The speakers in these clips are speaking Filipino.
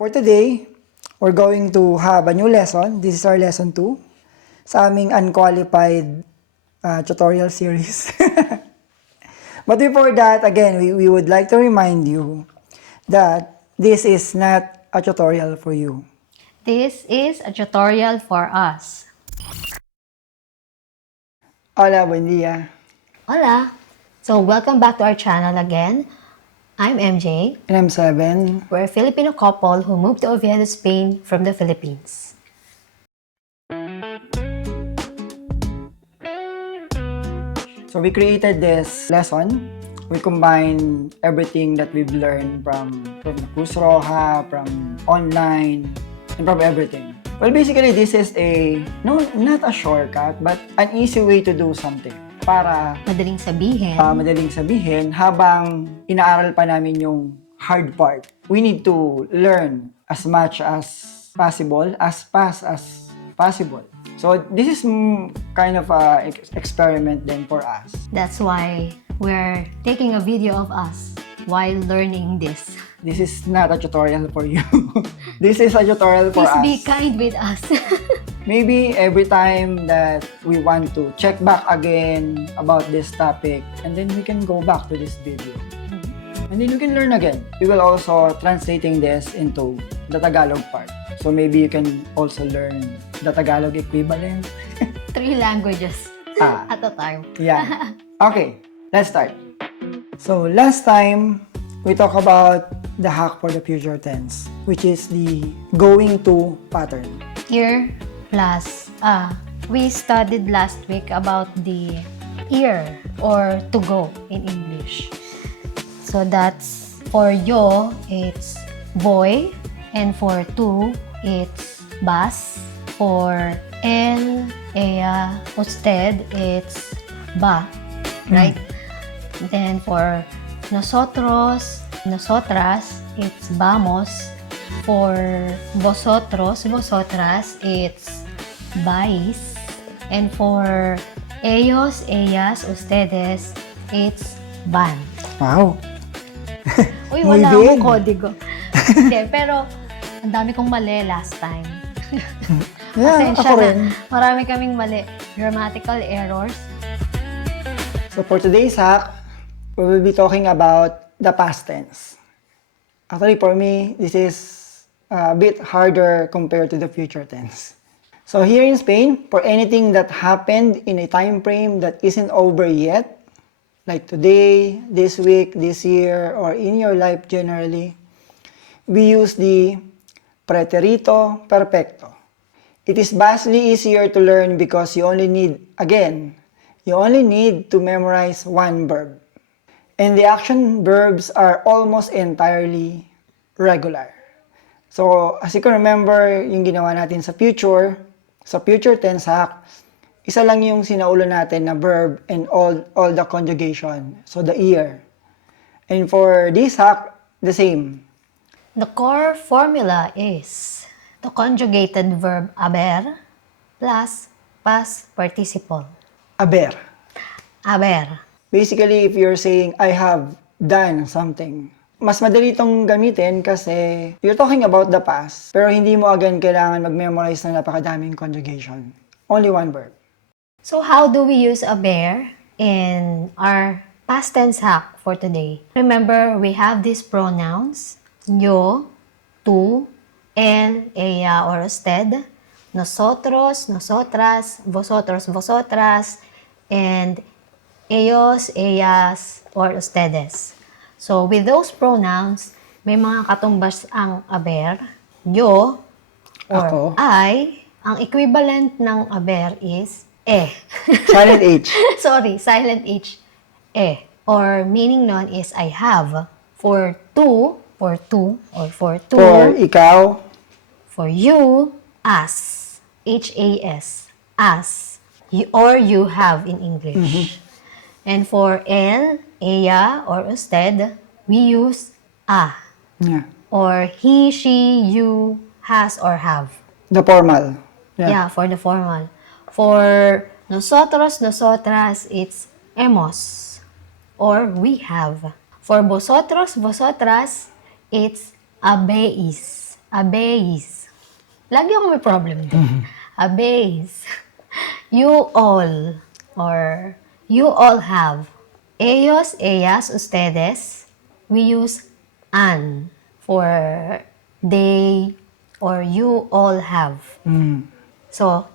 For today, we're going to have a new lesson. This is our lesson 2 sa aming unqualified tutorial series. But before that, again, we would like to remind you that this is not a tutorial for you. This is a tutorial for us. Hola, buen dia. Hola! So, welcome back to our channel again. I'm MJ. And I'm 7. We're a Filipino couple who moved to Oviedo, Spain from the Philippines. So we created this lesson. We combined everything that we've learned from Cruz Roja, from online, and from everything. Well, basically, this is not a shortcut, but an easy way to do something. Para Madaling sabihin. Habang inaaral pa namin yung hard part, we need to learn as much as possible, as fast as possible. So this is kind of a experiment then for us. That's why we're taking a video of us while learning this. This is not a tutorial for you. This is a tutorial for us. Please be kind with us. Maybe every time that we want to check back again about this topic, and then we can go back to this video. And then we can learn again. We will also translating this into the Tagalog part. So maybe you can also learn the Tagalog equivalent. 3 languages at a time. Yeah. Okay, let's start. So last time, we talked about the hack for the future tense, which is the going to pattern. Here plus we studied last week about the ir or to go in English. So that's for yo, it's boy, and for to, it's bus. For el, ella, usted, it's ba, right? Then for nosotros, nosotras, it's vamos. For vosotros, vosotras, it's vais. And for ellos, ellas, ustedes, it's van. Wow! Uy, Muy wala bien. akong kodigo. Hindi, pero ang dami kong mali last time. Yeah, Pasensya ako na. rin. Marami kaming mali. Grammatical errors. So for today's hack, we will be talking about the past tense. Actually, for me, this is a bit harder compared to the future tense. So here in Spain, for anything that happened in a time frame that isn't over yet, like today, this week, this year, or in your life generally, we use the preterito perfecto. It is vastly easier to learn because you only need to memorize one verb. And the action verbs are almost entirely regular. So, as you can remember, yung ginawa natin sa future tense hack, isa lang yung sinaulo natin na verb and all the conjugation. So, the ear. And for this hack, the same. The core formula is the conjugated verb haber plus past participle. Aber. Haber. Basically, if you're saying, I have done something, mas madali itong gamitin kasi you're talking about the past, pero hindi mo again kailangan mag-memorize ng napakadaming conjugation. Only one verb. So how do we use haber in our past tense hack for today? Remember, we have these pronouns, yo, tú, el, ella, or usted, nosotros, nosotras, vosotros, vosotras, and ellos, ellas, or ustedes. So, with those pronouns, may mga katumbas ang haber, yo, or Ako. I. Ang equivalent ng haber is Silent H. Sorry, silent H. Or meaning nun is I have. For to, or for to. For ikaw, For you, as. H-A-S. As. Or you have in English. And for el, ella, or usted, we use a. yeah. Or he, she, you, has, or have. The formal. Yeah, for the formal. For nosotros, nosotras, it's hemos. Or we have. For vosotros, vosotras, it's habéis. Habéis. Lagi ako may problem din. Habéis. You all. Or you all have. Ellos, ellas, ustedes. We use an for they or you all have. So,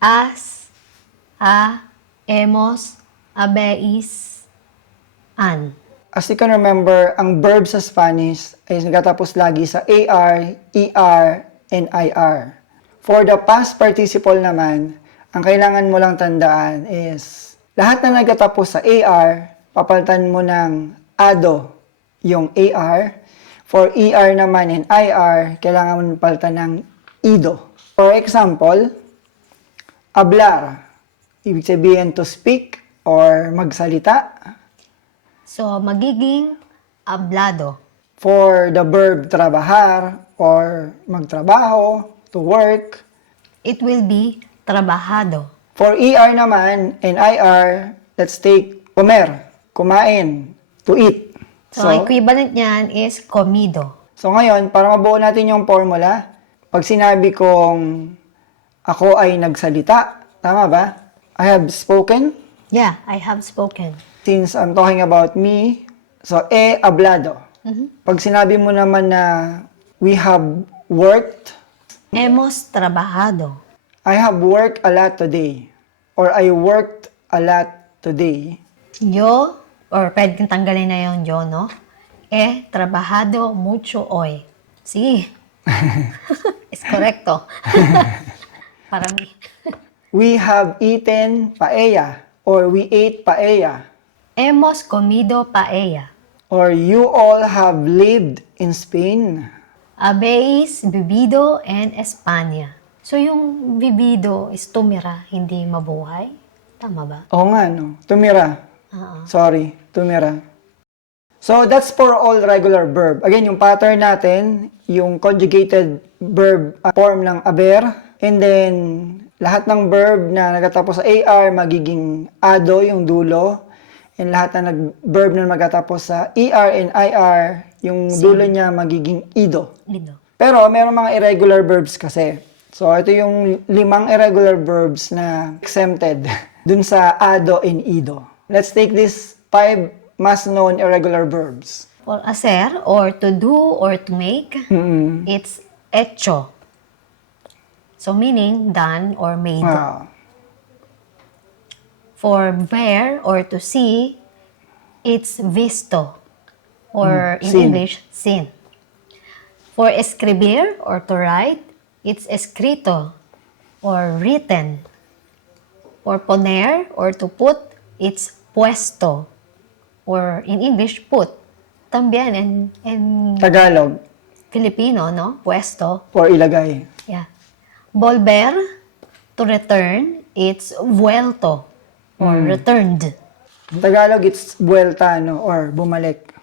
as, a, hemos, habéis, an. As you can remember, ang verb sa Spanish ay nagtatapos lagi sa AR, ER, and IR. For the past participle naman, ang kailangan mo lang tandaan is lahat na nagtatapos sa AR, papalitan mo ng ado yung AR. For ER naman and IR, kailangan mo palitan ng ido. For example, hablar. Ibig sabihin to speak or magsalita. So, magiging hablado. For the verb trabajar or magtrabaho, to work. It will be trabajado. For ER naman and IR, let's take comer, kumain, to eat. So, equivalent niyan is comido. So ngayon, para mabuo natin yung formula, pag sinabi kong ako ay nagsalita, tama ba? I have spoken. Yeah, I have spoken. Since I'm talking about me, so hablado. Pag sinabi mo naman na we have worked, Hemos trabajado. I have worked a lot today. Or I worked a lot today. Yo, or pwede kang tanggalin na yung yo, no? Trabajado mucho hoy. Sí. Es correcto. Para mí. We have eaten paella. Or we ate paella. Hemos comido paella. Or you all have lived in Spain. Habéis vivido en España. So, yung vivido is tumira, hindi mabuhay. Tama ba? Oo nga, no? Tumira. Oo. Sorry, tumira. So, that's for all regular verb. Again, yung pattern natin, yung conjugated verb form ng haber. And then, lahat ng verb na nagtatapos sa AR, magiging ado, yung dulo. And lahat na verb na magtatapos sa ER and IR, yung dulo niya magiging ido. Lido. Pero, meron mga irregular verbs kasi. So, ito yung 5 irregular verbs na exempted dun sa ado and ido. Let's take these 5 must-known irregular verbs. For hacer, or to do, or to make, it's hecho. So, meaning done or made. Wow. For ver, or to see, it's visto. Or in seen. English, seen. For escribir, or to write, it's escrito, or written. For poner, or to put, it's puesto. Or in English, put. También in Tagalog, Filipino, no? Puesto. or ilagay. Yeah. Volver, to return, it's vuelto, or returned. In Tagalog, it's vuelta, no? Or bumalik.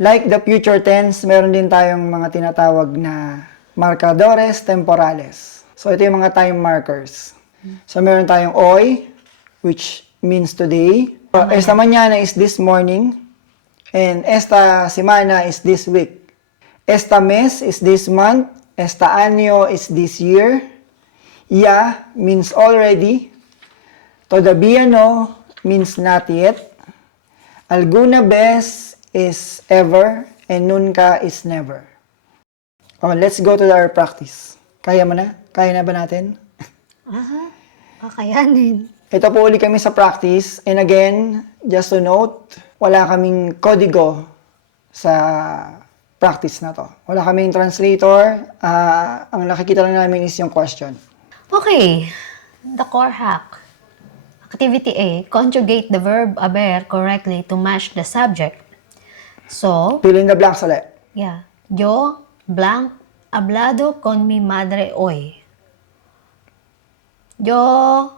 Like the future tense, meron din tayong mga tinatawag na marcadores temporales. So, ito yung mga time markers. So, meron tayong hoy, which means today. Esta mañana is this morning. And esta semana is this week. Esta mes is this month. Esta año is this year. Ya means already. Todavía no means not yet. Alguna vez is ever. And nunca is never. Oh, let's go to our practice. Kaya mo na? Kaya na ba natin? Kakayanin. Ito po uli kami sa practice. And again, just to note, wala kaming kodigo sa practice na to. Wala kaming translator. Ang nakikita lang namin is yung question. Okay. The core hack. Activity A. Conjugate the verb haber correctly to match the subject. So, Fill in the blanks ulit. yeah. Yo, blank, hablado con mi madre hoy. Yo,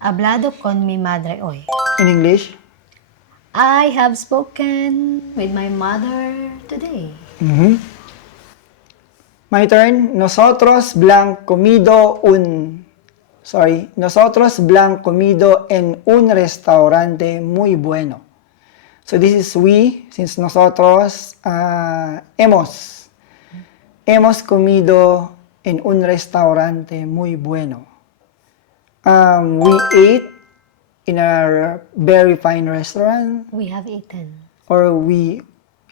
hablado con mi madre hoy. In English. I have spoken with my mother today. My turn. Nosotros blank comido en un restaurante muy bueno. So this is we, since nosotros hemos comido en un restaurante muy bueno. We ate in a very fine restaurant, We have eaten. or we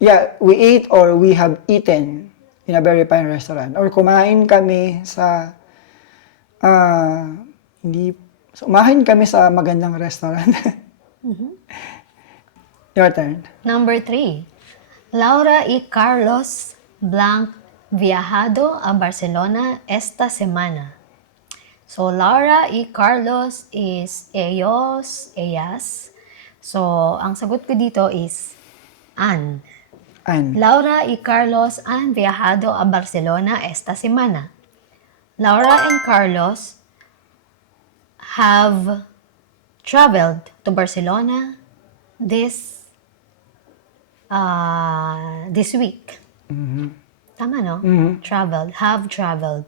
ate or we have eaten in a very fine restaurant. Or kumain kami sa, kumain kami sa magandang restaurant. Your turn. Number 3. Laura y Carlos Blanc viajado a Barcelona esta semana. So, Laura y Carlos is ellos, ellas. So, ang sagot ko dito is an. An. Laura y Carlos han viajado a Barcelona esta semana. Laura and Carlos have traveled to Barcelona this week. Tama, no? Traveled. Have traveled.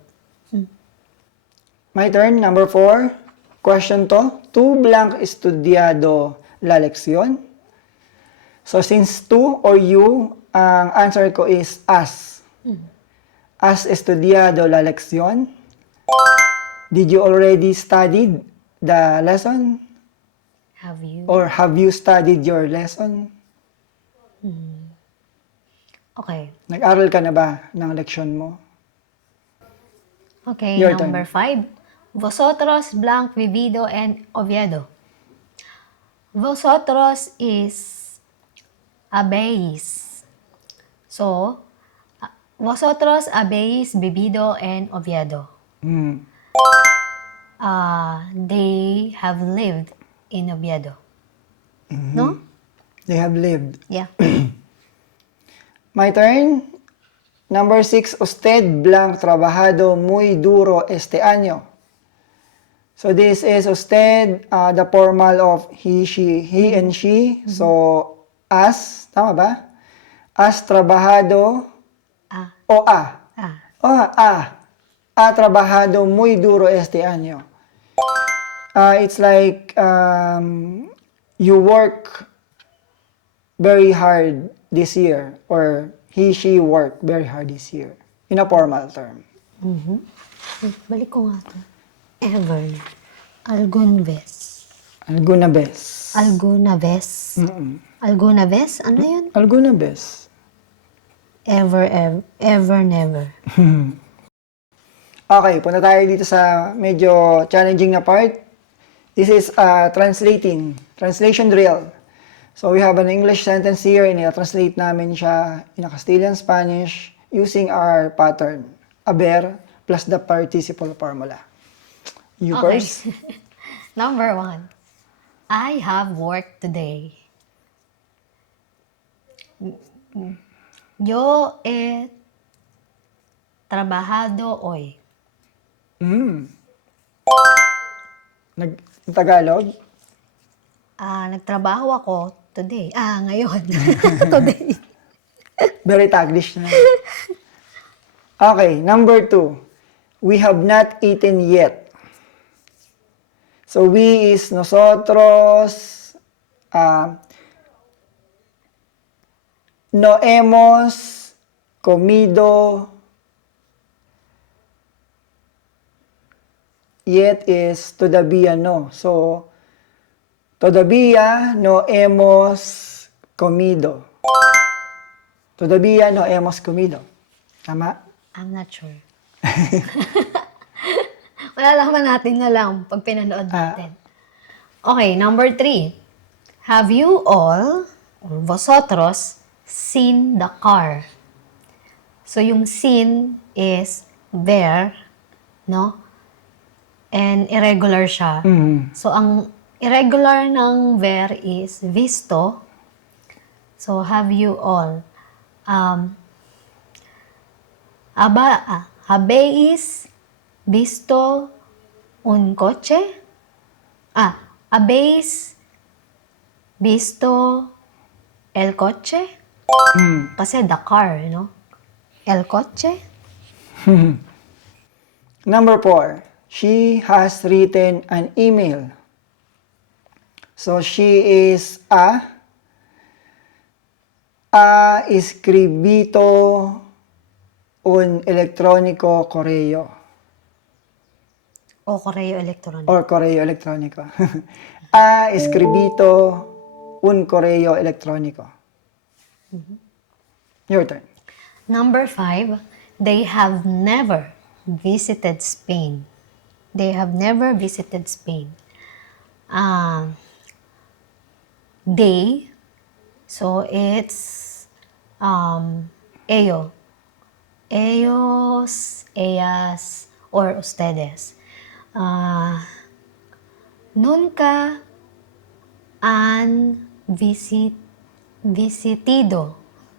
My turn, number 4. Question to. ¿Tú blank estudiado la lección? So, since tú or you, ang answer ko is as. Has estudiado la lección? Did you already studied the lesson? Have you? Or have you studied your lesson? Okay. Nag-aral ka na ba ng leksyon mo? Okay, Your number 5. Vosotros, Blanc, Vivido, and Oviedo. Vosotros is habéis. So, vosotros habéis vivido en Oviedo. They have lived in Oviedo. No? They have lived. Yeah. My turn. Number 6. Usted blank trabajado muy duro este año. So this is usted, the formal of he, she, he and she. So, as, tama ba? As trabajado, o a. A trabajado muy duro este año. It's like, you work very hard this year, or he, she worked very hard this year, in a formal term. Balik ko nga to. Ever. Alguna vez. Alguna vez. Alguna vez. Alguna vez? Ano yun? Alguna vez. Ever, never. Okay, punta tayo dito sa medyo challenging na part. This is translation drill. So we have an English sentence here, and i-translate namin siya in a Castilian Spanish using our pattern. Aber plus the participle formula. You Okay. first? Number 1. I have work today. Yo he trabajado hoy. Tagalog? Nagtrabaho ako today. Ngayon. Today. Very Taglish na. Okay, number 2. We have not eaten yet. So we is nosotros. No hemos comido. Yet is todavía no. So, todavía no hemos comido. Todavía no hemos comido. Tama? I'm not sure. Malalaman natin na lang pag pinanood natin. Okay, number 3. Have you all, or vosotros, seen the car? So, yung seen is there, no? And irregular siya. So, ang irregular ng ver is visto. So, have you all? Habéis visto un coche? ¿Habéis visto el coche? Kasi the car, no? El coche? Number 4. She has written an email. So, she is a Ha escribito un electrónico correo O correo electronic. or correo electrónico. Ha escribito un correo electrónico. Your turn. Number 5, they have never visited Spain. They have never visited Spain. They, so it's ello. Ellos, ellas, or ustedes. Nunca han visitido.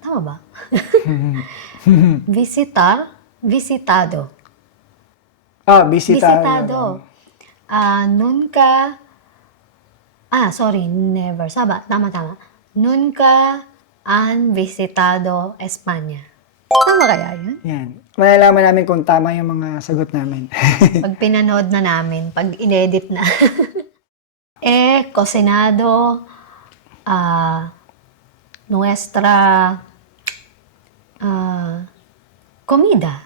Tama ba? Visitado. Visitado. Nunca, sorry, never. Tama. Nunca han visitado España. Tama kaya yun? Yan. Malalaman namin kung tama yung mga sagot namin. Pag pinanood na namin, pag inedit na. Cocinado, nuestra comida.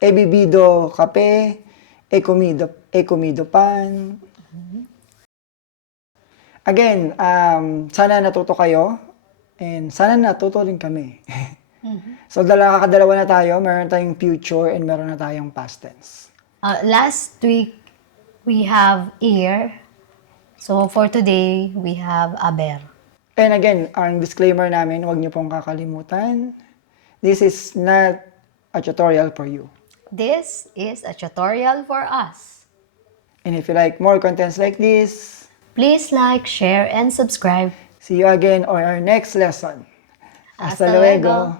He bebido kape, he comido pan. Again, sana natuto kayo and sana natuto rin kami. So, kakadalawa na tayo. Meron tayong future and meron na tayong past tense. Last week, we have ear. So, for today, we have aber. And again, ang disclaimer namin, huwag niyo pong kakalimutan. This is not a tutorial for you. This is a tutorial for us. And if you like more contents like this, Please like, share, and subscribe. see you again on our next lesson. Hasta luego.